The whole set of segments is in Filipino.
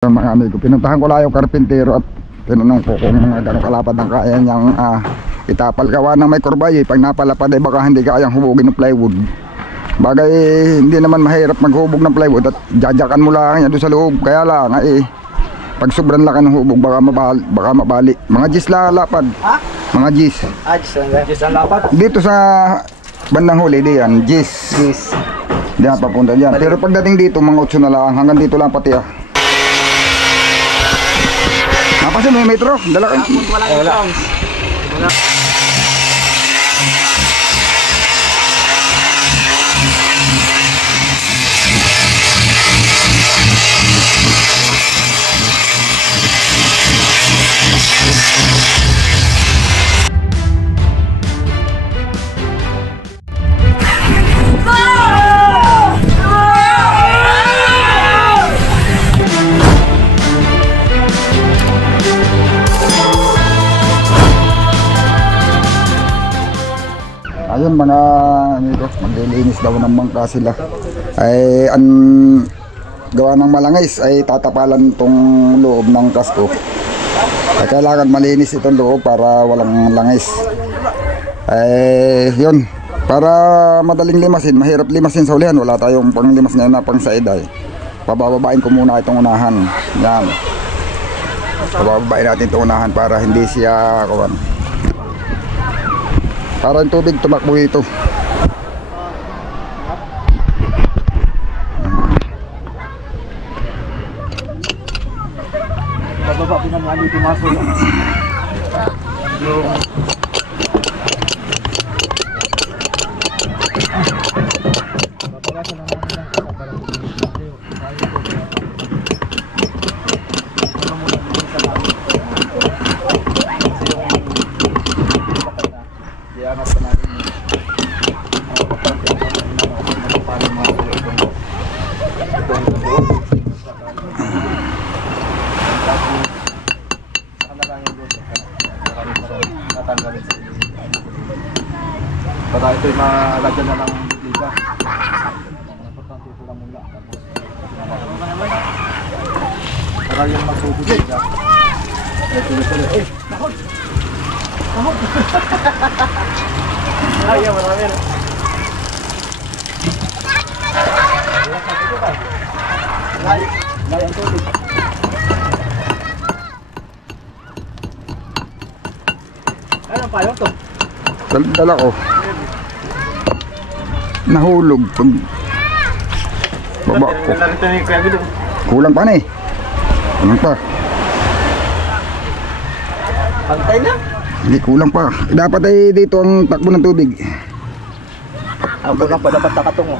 Mga amigo, pinuntahan ko lang yung karpintero at tinanong ko kung gano'ng kalapad ang kaya niyang itapal. Gawa ng may kurbay pag napalapad ay baka hindi kayang hubugin ng plywood. Bagay hindi naman mahirap maghubog ng plywood at jajakan mo lang yan doon sa loob. Kaya lang pag sobrang laki ng hubog baka mabali. Mga gis lang lapad. Ha? Mga gis. Gis ang lapad. Dito sa bandang huli diyan, gis. Gis. Diyan papunta diyan. Pero pagdating dito mga 8 na lang, hanggang dito lang pati Napasin mo yung metro? Dala ka. Wala. Ayun mga amigo, maglilinis daw ng bangka sila. Ay gawa ng malangis ay tatapalan tong loob ng kasko. Ay kailangan malinis itong loob para walang langis. Ay yun, para madaling limasin, mahirap limasin sa ulihan. Wala tayong panglimas ngayon na pang said ay. Pabababain ko muna itong unahan. Yan. Pabababain natin itong unahan para hindi siya para yung tubig tumakbo ito. Bababa pinamali pumasok. Para ito'y malagyan na ng liga. Importante ito lang mula. Para yung magsugod liga. Eh, nakot! Nakot! Ay, marami na. Lay ang tubig. Anong payo to? Dala ko. Nahulog pag baba ko. Kulang pa na eh. Kulang pa. Pantay na? Hindi kulang pa. Dapat ay dito ang takbo ng tubig. Ang kulang pa dapat nakatungo.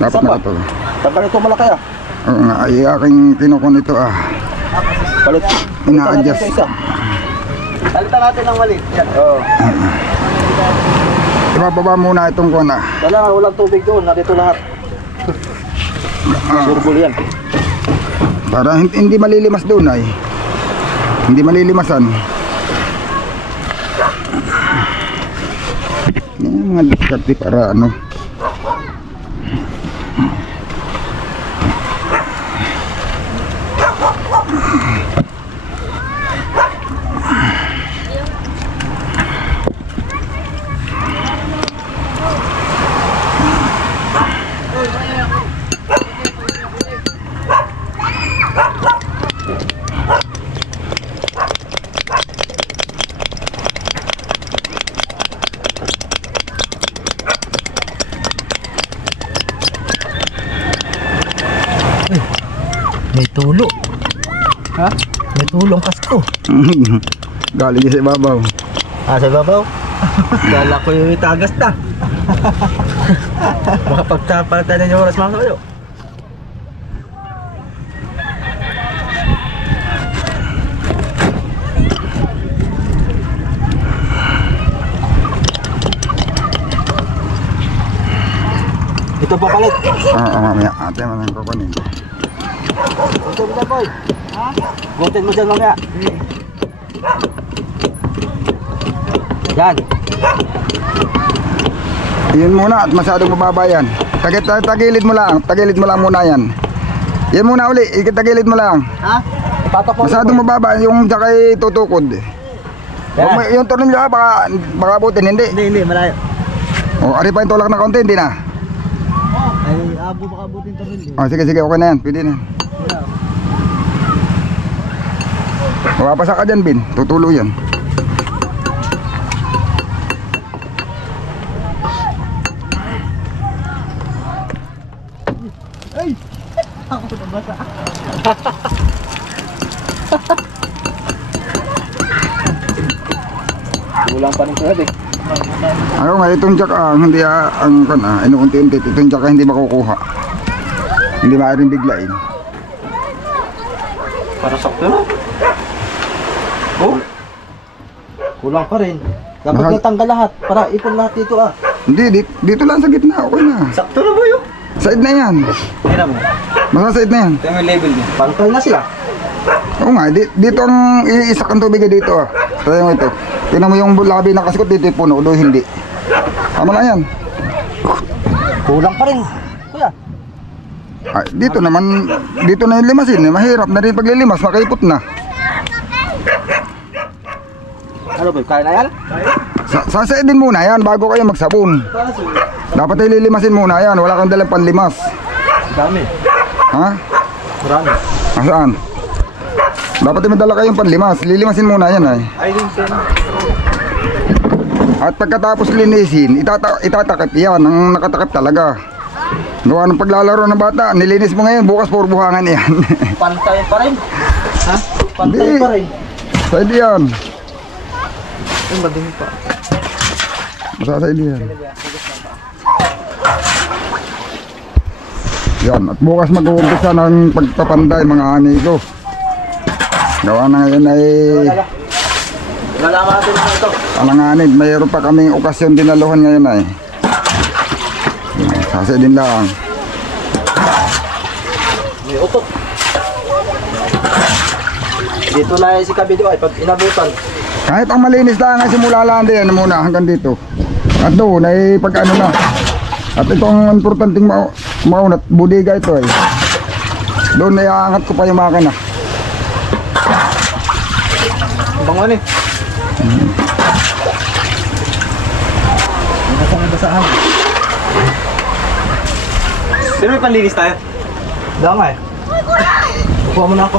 Dapat na ito. Tagal ito malaki Oo nga, ay aking kinukon ito Palit. ina-adjust. Palitan natin ng mali. Oo. Ibababa muna itong kuna. Kailangan walang tubig doon. Narito lahat. Surbol yan. Para hindi malilimas doon ay. Hindi malilimasan. Yan mga diskarte para May tulo. Ha? May tulong kasko. galing sa ibabaw. Sa babaw? Kala ko yung itagas na. Makapagtapatan na yung oras mga kayo. Ito papalit. Mamaya ate manang kukunin. Ito mo boy. Ha? Gotin mo dyan mamaya. Yan. Yun muna at masyadong mababa yan. Tagilid mo lang muna yan. Yan muna uli, ikitagilid mo lang. Ha? Ipatok mo. Masyadong mababa, yung jakay tutukod. Huwag mo- yung tornilyo ha, baka abutin, hindi. Hindi, malayo. O, ari pa yung tulak na konti, hindi na. Ay, baka abutin to rin. O, sige, okay na yan, pwede na yan. Mapapasa ka dyan, Bin, tutulo yan. Ako nabasa. Kulang pa rin siya eh. Ayaw nga, itong jack hindi ang kan unti-unti, itong jack hindi makukuha. Hindi maaaring biglain. Para sakto na. Oh? Kulang pa rin. Dapat Mahal. natanggal lahat para ipon lahat dito ah. Hindi, dito lang sa gitna, okay na. Sakto na ba yun? Side na yan. Kaya mo. Masasaid na yan. Ito yung label niya. Pantay na sila. Oo nga, dito ang iisak ang tubig dito Tayo mo ito. Tingnan mo yung labi ng kasikot dito yung puno, doon hindi. Tama lang yan. Kulang pa rin. Kuya. Ay, dito na yung limasin. Mahirap na rin paglilimas, makaipot na. Ano ba? Kaya na yan? Sasaidin muna yan bago kayo magsabon. Dapat ililimasin muna yan, wala kang dalang panlimas. Dami. Ha? Marami. Saan? Dapat may dala kayong panlimas, lilimasin muna yan ay. Ay, din siya. At pagkatapos linisin, itatakip yan, ang nakatakip talaga. Gawa ng paglalaro ng bata, nilinis mo ngayon, bukas puro buhangan yan. Pantay pa rin. Ha? Pantay Hindi. pa rin. Side yan. Ang bading pa. Masaside yan. Yan, at bukas mag-uumpisa ng pagpapanday mga amigo. Gawa na ngayon ay Nalaman natin na ito. alanganid, mayroon pa kaming okasyon dinaluhan ngayon ay. Saside din lang. May utot. Dito na si Kabido ay pag inabutan. Kahit ang malinis lang ay simula lang din muna hanggang dito. At doon ay pag ano na. At itong importanteng maunat, budiga ito ay. Doon ay aangat ko pa yung makina. Bangon eh. Basang-basahan. Sino may panlinis tayo? Dama eh. Kuha mo na ako.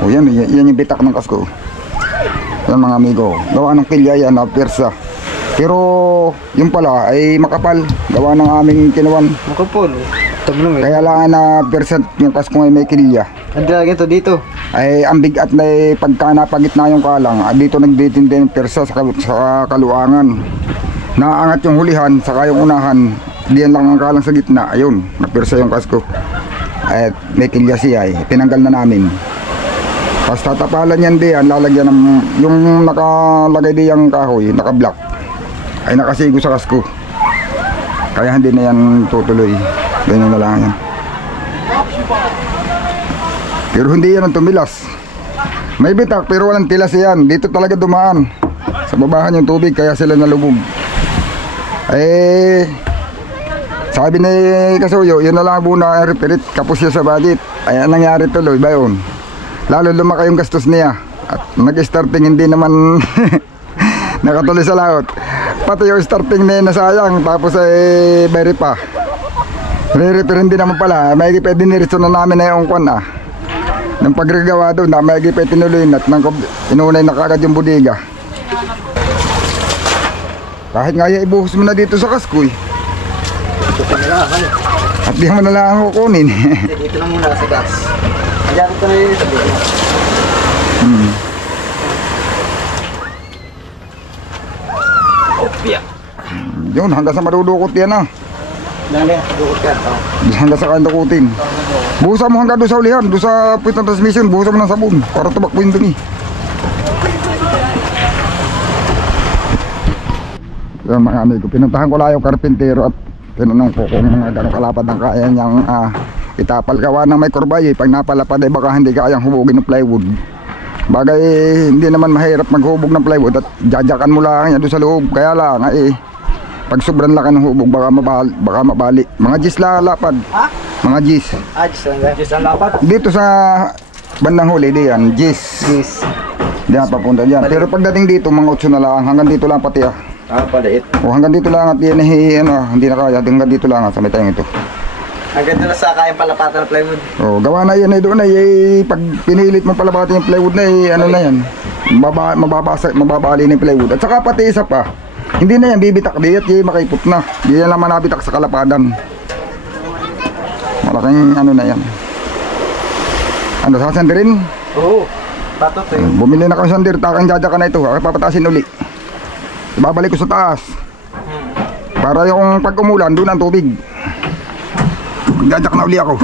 O yan yung bitak ng kasko. Yan mga amigo. Gawa ng kilya yan na persa. Pero yung pala ay makapal. Gawa ng aming kinuwan. Makapol. Tablong eh. Kaya lang na percent yung kasko ay may kilya. Ang dilagyan to dito. Ay ang bigat na pagka napagitna yung kalang. Dito nagtitindi ng persa sa kaluangan. Naangat yung hulihan saka yung unahan. Diyan lang ang kalang sa gitna. Ayun, napersa yung kasko. At may kilya siya ay. Tinanggal na namin. Tapos tatapalan yan diyan, lalagyan ng yung nakalagay diyang kahoy, naka-block ay nakasigo sa kasko. Kaya hindi na yan tutuloy. Ganyan na lang yan. Pero hindi yan ang tumilas. May bitak pero walang tilas yan. Dito talaga dumaan. Sa babahan yung tubig kaya sila nalubog. Eh sabi ni Kasuyo, yun na lang muna repeat kapos siya sa budget. Ay anong nangyari tuloy ba yun? Lalo lumaki yung gastos niya. At nag-starting hindi naman nakatuloy sa laot. Pati yung starting niya nasayang. Tapos ay beri pa. Re-repair hindi naman pala. May pwede niritso na namin na yung kwan ng paggagawa doon na may pwede tinuloy na. Inunay na kagad yung budiga. Kahit nga ibuhos mo na dito sa kaskoy. Ito na lang. Ano? At di mo na lang kukunin. Dito na muna sa gas. Ayan ko na yun sa dito. Opya. Yun, hanggang sa madudukot yan Dali, dukot ka. Hanggang sa kandukutin. Buhusan mo hanggang doon sa ulihan, doon sa point ng transmission, buhusan mo ng sabon para tumakbo yung dumi. Yan mga amigo, pinuntahan ko lang yung karpintero at tinanong ko kung gano'ng kalapad ang kaya niyang itapal. Gawa ng may kurbay pag napalapad ay baka hindi kayang hubugin ng plywood. Bagay hindi naman mahirap maghubog ng plywood at jajakan mo lang yan doon sa loob. Kaya lang pag sobrang laki ng hubog baka mabali. Mga gis lang lapad. Ha? Mga gis. Diyos ang lapat. Dito sa bandang huli diyan, gis. Yes. Diyan papunta diyan. Pero pagdating dito mga 8 na lang, hanggang dito lang pati ah. Paliit. O hanggang dito lang at yan hindi na kaya, hanggang dito lang sa may tayong ito. Hanggang doon sa kayang palapatan ng plywood. O gawa na yan doon pag pinilit mo palabatin yung plywood na ano na yan. Mababali na yung plywood. At saka pati isa pa, hindi na yan bibitak di at makaipot na. Hindi yan lang manabitak sa kalapadan. Malaking ano na yan. Ano, sasandirin? Oo. Tatot eh. Bumili na kang sandir, takang jajaka na ito. Papatasin uli. Ibabalik ko sa taas. Para yung pag umulan, doon ang tubig. Jajak na uli ako.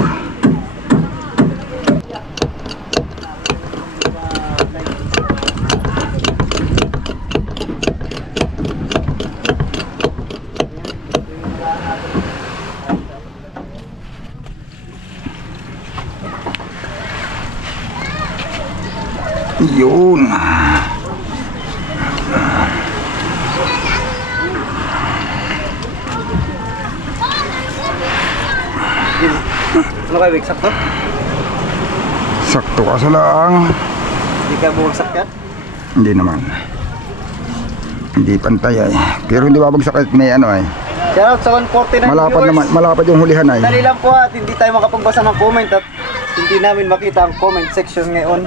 Yun. Ano kayo, Wik? Sakto? Sakto kaso lang. Hindi ka bumagsak yan? Hindi naman. Hindi pantay Pero hindi babagsak kahit may Shoutout sa 149 Malapad viewers. naman, malapad yung hulihan Dali lang po at hindi tayo makapagbasa ng comment at hindi namin makita ang comment section ngayon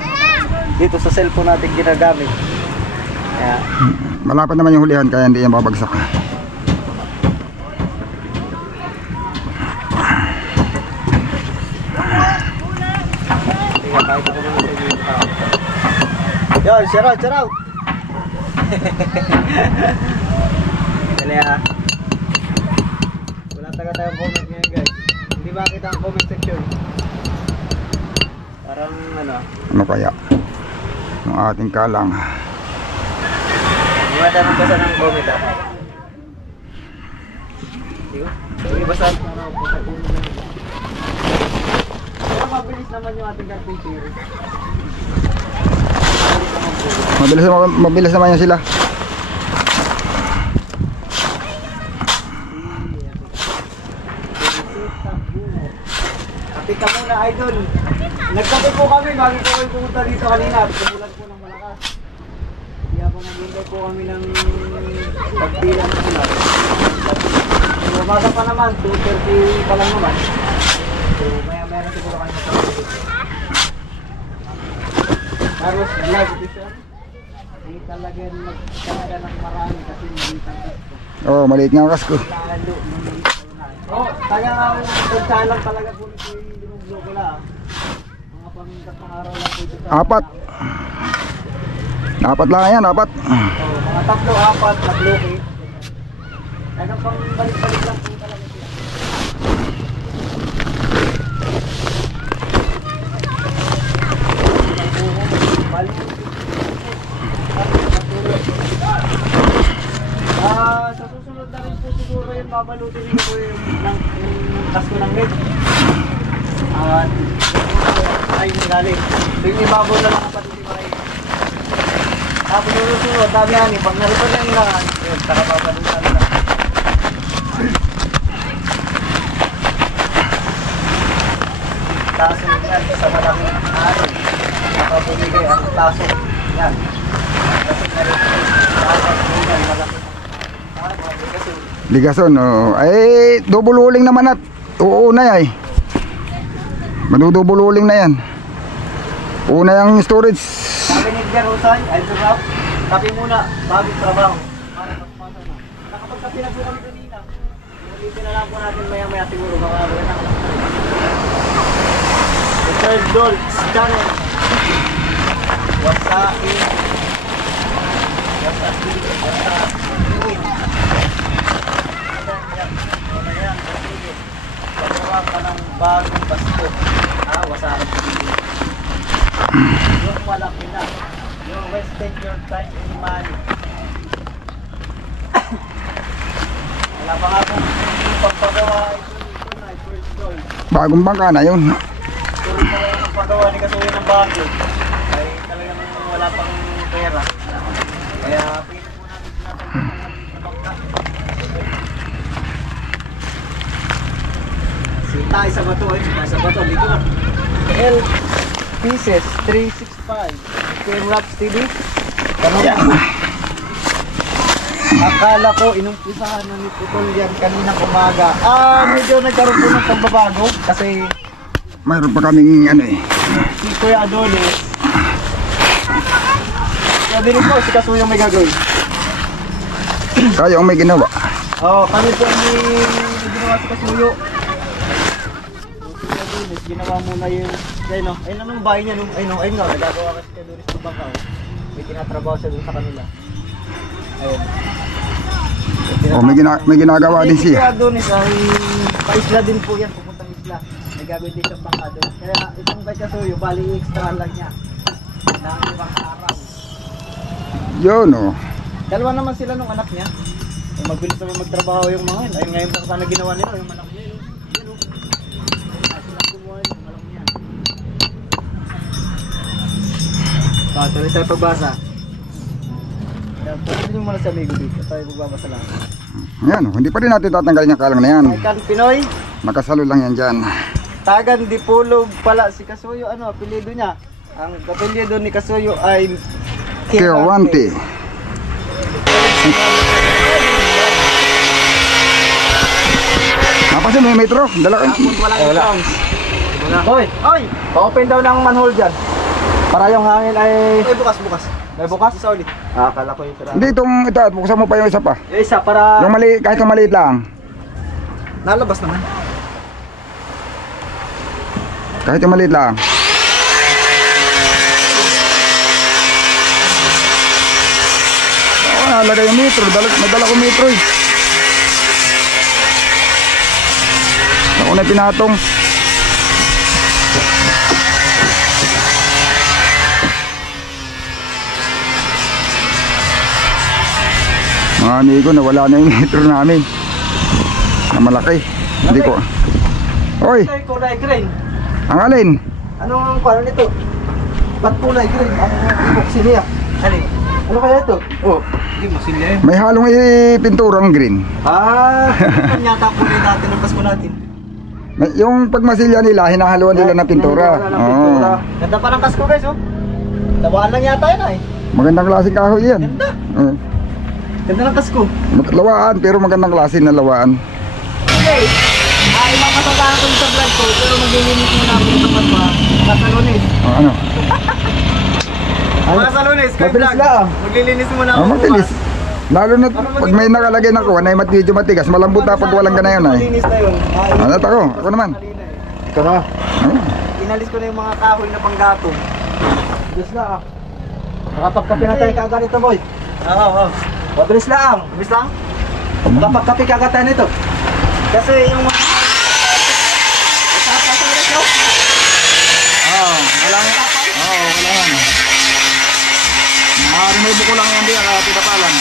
dito sa cellphone natin ginagamit. Kaya, Malapad naman yung hulihan kaya hindi yan babagsak. yun, shoutout! Dali wala taga tayong comment ngayon guys. Hindi makita ang comment section. Parang Ano kaya? Ang ating kalang. hindi matanong basa ng comment Sige, basa. Pero mabilis naman yung ating carpentry. Mabilis naman yan sila. Kape ka muna, idol. Nagkape po kami bago po kayo pumunta dito kanina. Tumulan po ng malakas. Kaya po naghintay po kami ng pagpila ng ulan. Umaga pa naman, 2:30 pa lang naman. So maya na siguro kayo matapos. Tapos vlog edition. Hindi talaga magkakaga ng marami kasi maliit ang kasko. Oh, maliit nga ang kasko. Lalo, maliit po na. Oh, kaya pagsalang talaga po nito yung lumublo ko lang. Mga pang araw lang po dito. Apat. Apat lang yan, apat. Oh, mga 3, 4 na bloke. Kaya pang balik-balik lang po talaga siya. Sa susunod na rin po siguro yung babalutin nyo po yung kasko ng red. At ay galing. So yung ibabaw na lang ang patuloy pa kayo. Tapos yung susunod, dami yan pag narito na yung ilangan, yun, saka babalutin na lang. Taso yan sa malaking ano, nakapumigay ang taso. Yan. Kasi narito yung malaking Ligason, oh. Ay, double huling naman at uuna madudubululing na yan. Una yung storage. Sabi ni Edgar Rosay, ay sarap. Kape muna, bago trabaho. Para magpasa na. Nakapagkape na po kami kanina. Ulitin na lang po natin maya-maya siguro. Baka gawin na lang. The third Dolls channel. Wasain. Pagawa ka ng bagong basto. Wasain. Yung malaki na. Yung wasted your time and money. Wala pa nga pong pagpagawa ito na, first goal. Bagong bangka na yun. Puro pa lang ang pagawa ni Kasuhin ng bago. Ay talagang wala wala pang pera. Kaya pwede po namin sinasabi ng bangka. Sita, isa ba ito? Isa ba ito? Dito. L pieces 365. Square wrap CD. Ganun. Akala ko inumpisahan na ni Putol yan kanina umaga. Medyo nagkaroon po ng pagbabago kasi Mayroon pa kaming ano eh. si Kuya Adonis. Si Adonis po, si Kasuyo may gagawin. Kayo ang may ginawa. Oo, kami po may ginawa si Kasuyo. Si Adonis, ginawa muna yung, ayun o, ayun lang ang bahay niya, ayun nga, nagagawa kasi si Adonis ng bangka. May tinatrabaho siya dun sa kanila. Ayun. Oh, may ginagawa din Si siya. Adonis ay pa-isla din po yan, pupuntang isla. May gagawin din siyang bangka doon. Kaya itong kay Kasuyo, bali extra lang niya. Na ibang araw. Yun oh. Dalawa naman sila nung anak niya. Ay, magbilis naman magtrabaho yung mga yun. Ay ngayon pa sana ginawa nila yung anak niya. Yun o. Sila gumawa yung anak niya. Tuloy tayo pagbasa. Pwede nyo muna sa amigo dito. Tayo pagbabasa lang. Ayan oh. Hindi pa rin natin tatanggalin yung kalang na yan. Ikan Pinoy. Nakasalo lang yan dyan. Tagan Dipulog pala si Kasuyo. Ano apelyido niya? Ang apelyido ni Kasuyo ay Kirwanti. Napasin mo yung metro? Dala ka. Wala. Hoy! Hoy! Pa-open daw ng manhole dyan. Para yung hangin ay... Ay, bukas. May bukas? Isa ulit. Akala ko yung sira. Hindi itong ito. Buksan mo pa yung isa pa. Yung isa para... Yung mali, kahit yung maliit lang. Nalabas naman. Kahit yung maliit lang. Nalagay yung metro, nadala ko metro eh. Ako na pinatong. Mga amigo, nawala na yung metro namin. Na malaki. Hindi ko. Oy, Ito yung kulay green. ang alin? Anong kulay nito? Ba't kulay green? Ang epoxy niya. Alin? Ano kaya ito? Oh, hindi mo silya yun. May halong pinturang green. Ito yata kulay natin ng Pasko natin. Yung pagmasilya nila, hinahaluan nila ng pintura. Oo. Ganda pa ng kasko guys oh. Lawaan lang yata yun ay. Magandang klaseng kahoy yan. Ganda. Oo. Ganda ng kasko. Lawaan, pero magandang klase na lawaan. Okay. Ay, mapasagahan ko sa vlog ko. Pero maglilinis muna ako ng kapwa. Kasalunis. Ano? Mga salunis, kay Mabilis vlog. lang. Maglilinis muna ako Matilis. Lalo na pag may nakalagay ng kuwan ay medyo matigas. Malambot na pag walang ganayon ay. Maglinis na yun. Ano ako? Ako naman. Ikaw na. Oh. Inalis ko na yung mga kahoy na panggatong. Bilis na ah. Nakapagkapi na tayo kagad ito boy. Oo. Mabilis lang. Mabilis lang? Nakapagkapi kagad tayo nito. Kasi yung mga... Wala yan. Remove ko lang yan diyan kaya tinapalan.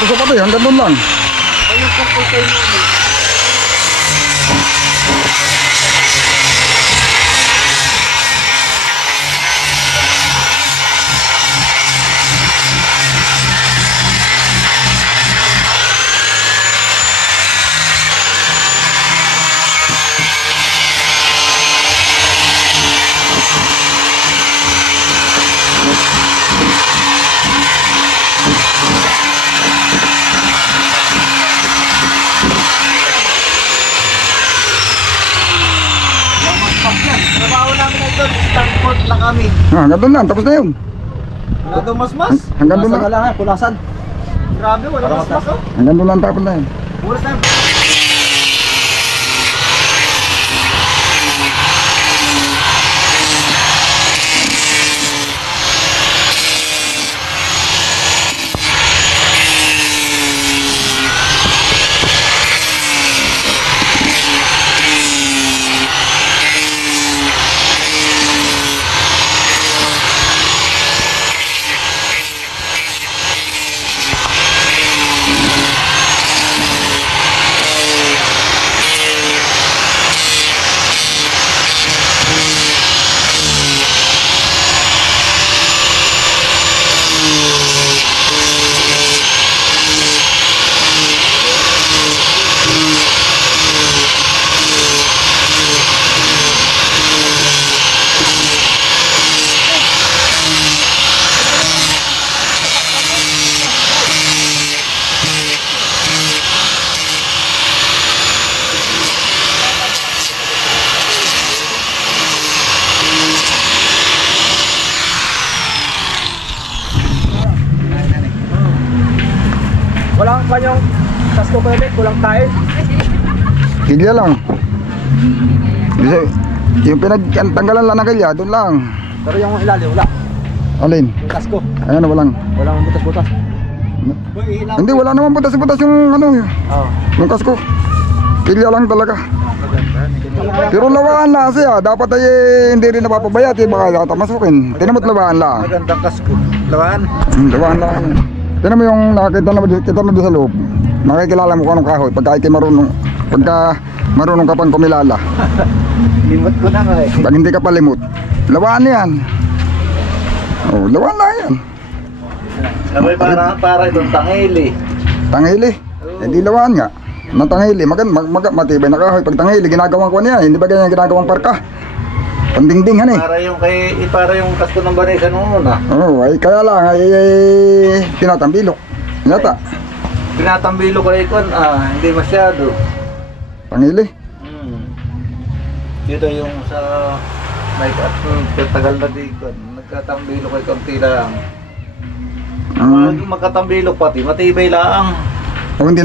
Tapos sa pati, hanggang doon lang. Ayun po po kayo mo. Trabaho namin na ito, Stanford lang kami. Hanggang doon lang, tapos na yun. Wala daw mas-mas. Hanggang doon lang. lang, punasan. Grabe, wala mas-mas oh. Hanggang doon lang, tapos na yun. Oras na yun. Walang kanyang kasko permit, kulang tayo. Kilya lang. Kasi, yung pinagtanggalan lang ng kilya, doon lang. Pero yung ilalim, wala. Alin? Yung kasko, Ayan, walang. walang butas-butas. Hindi, wala naman butas-butas yung ano, Oo. yung kasko. Kilya lang talaga. Pero lawaan na siya, dapat ay hindi rin napapabayat, baka yata masukin. Tinamot lawaan lang. Magandang kasko. Lawaan. Lawaan lang. Tinan mo yung nakakita na kita na doon sa loob. Makikilala mo kung anong kahoy pagka marunong ka pang kumilala. Limot ko na nga eh. Pag hindi ka palimot, lawaan yan. Oh, lawaan lang yan. Sabay para itong tangili. Tangili. Hindi lawaan nga. Nang tangili, matibay na kahoy. Pag tangili, ginagawang ko niya. Hindi ba ganyan ginagawang parka? Pandingding han eh. Para yung kasko ng Vanessa noon ah. Oo, ay kaya lang ay tinatambilok. Yata. Pinatambilo ko ikon hindi masyado. Tangili. Dito yung sa may tagal na dikon. Nagkatambilo ko ikon tila lang. Magkatambilo pati, matibay lang. O hindi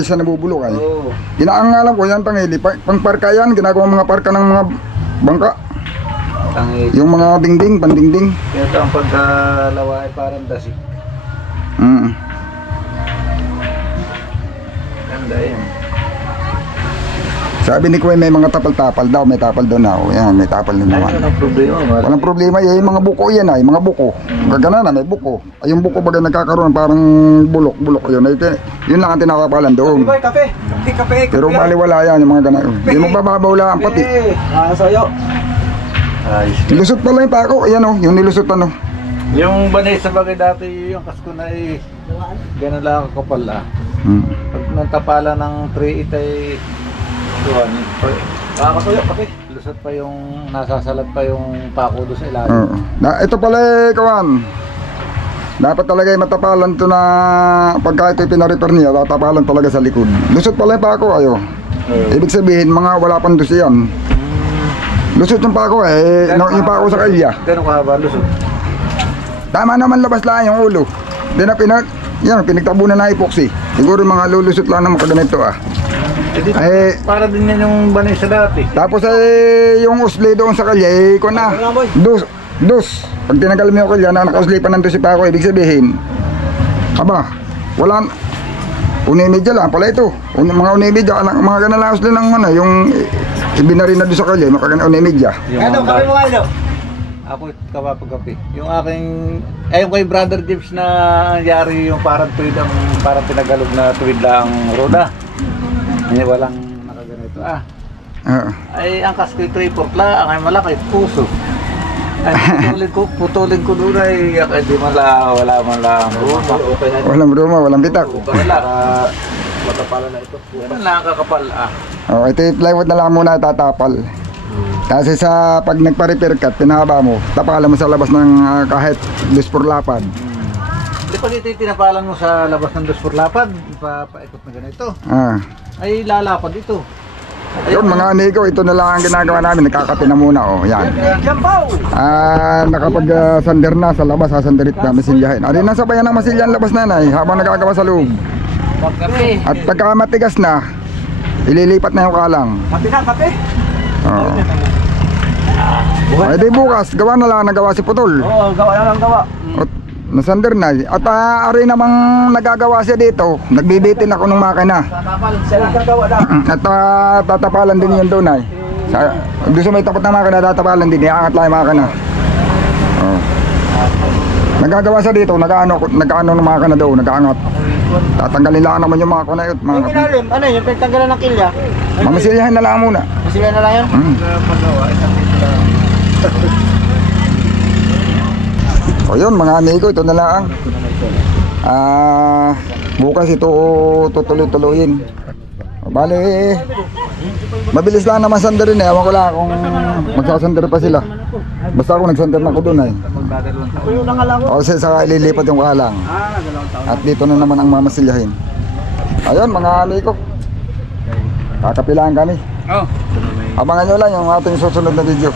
siya nabubulok ay. Oo. Ginaang nga lang ko yan tangili. Pang parka yan, ginagawa mga parka ng mga bangka. Tangili. Yung mga dingding, pandingding. Kaya ito ang pagkalawa ay parang dasik. Ganda yan. Sabi ni Kuya may mga tapal-tapal daw, may tapal doon na. O yan, may tapal din naman. Walang problema. Walang problema, yung mga buko yan ay, mga buko. Gagana na, may buko. Ay, yung buko baga nagkakaroon parang bulok yun. Ay, yun lang ang tinakapalan doon. Boy, kape. Kape. Pero baliwala yan, yung mga ganayon. Hindi mo bababaw lang pati. Sayo. Ayos. Nilusot pala yung pako, ayan o, yung nilusot ano. Yung Vanessa bagay dati, yung kasko na ay gano'n lang ako kapal ah. Pag nantapala ng 3 ay tuwan. Kakasayo, kape. Lusot pa yung, nasasalat pa yung pako doon sa ilalim. Oo. Ito pala kawan. Dapat talaga yung matapalan to na pagka ito pinarepair niya, tatapalan talaga sa likod. Lusot pala yung pako ayo. Ibig sabihin mga wala pang dos yan. Lusot yung pako yung pako sa kalya. Gano'n kahaba lusot? Tama naman labas lang yung ulo. Di na pinagtabunan na epoxy. Siguro mga lulusot lang naman kaganito ah. Para din yan yung Vanessa dati. Tapos yung usli doon sa kalya ko na. Dos. Pag tinagal mo yung kalya na nakausli pa ng dos si pako, ibig sabihin aba, wala unimedya lang pala ito. Mga unimedya, mga ganun lang usli ng ano, yung ibinari na doon sa kalya, makagana unimedya. Ano, kape mo kayo? Ako kapapagapi. Yung aking, yung kay Brother Gibbs na nangyari yung parang tuwid ang parang pinagalog na tuwid lang roda. Walang nakaganito. Ay ang kasko 3/4 lang, ang malaki puso. Ay putulin ko doon ay di man la, wala man lang ruma. Walang bruma, walang bitak. Wala. Matapalan na ito. Wala nakakapal Ito yung plywood na lang muna tatapal. Kasi sa pag nagpa-repair cut, pinahaba mo, tapalan mo sa labas ng kahit 2 lapad. Di pag ito tinapalan mo sa labas ng 2 lapad, paikot na ganito. Ay lalapad ito. Ayun mga amigo, ito na lang ang ginagawa namin. Nagkakape na muna, yan. Nakapag-sander na sa labas, sasanderit na masilyahin. Ari na sabayan ng masilyan labas nanay habang nagagawa sa loob. At pagka matigas na, ililipat na yung kalang. Kape na, kape. Ay di bukas, gawa na lang nagawa si Putol. Oo, gawa na lang gawa. Nasander na. At ari namang nagagawa siya dito. Nagbibitin ako ng makina. Siya nagagawa na. At tatapalan din yun doon ay. Doon sa may tapat na makina, tatapalan din. Iangat lang yung makina. Nagagawa siya dito. Nag-ano ng makina doon. Nag-aangat. Tatanggalin lang naman yung mga kunayot. Yung ilalim, ano yung pagtanggalan ng kilya? Mamasilyahin na lang muna. Masilya na lang yun? O yun mga amigo, ito na lang. Bukas ito tutuloy-tuloyin. Bali, mabilis lang naman sandarin eh. Ewan ko lang kung magsasander pa sila. Basta ako nagsander na ko doon ay. O saka ililipat yung kalang. At dito na naman ang mamasilyahin. Ayun mga amigo, kakapilaan kami. Abangan nyo lang yung ating susunod na video.